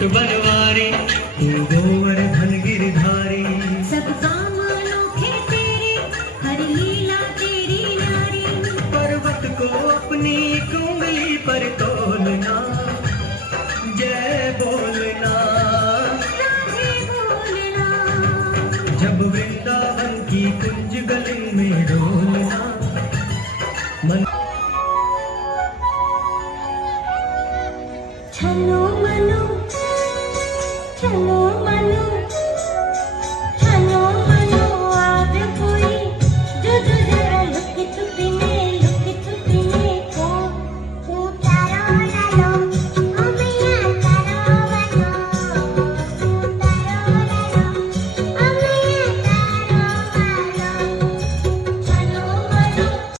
मुकुट बनवारी, तू गोवर्धन गिरधारी। सब काम अनोखे तेरे, हर लीला तेरी न्यारी। पर्वत को अपनी एक उंगली पर तोलना, जय बोलना, राधे बोलना। जब वृंदावन की कुंज गली में डोलना।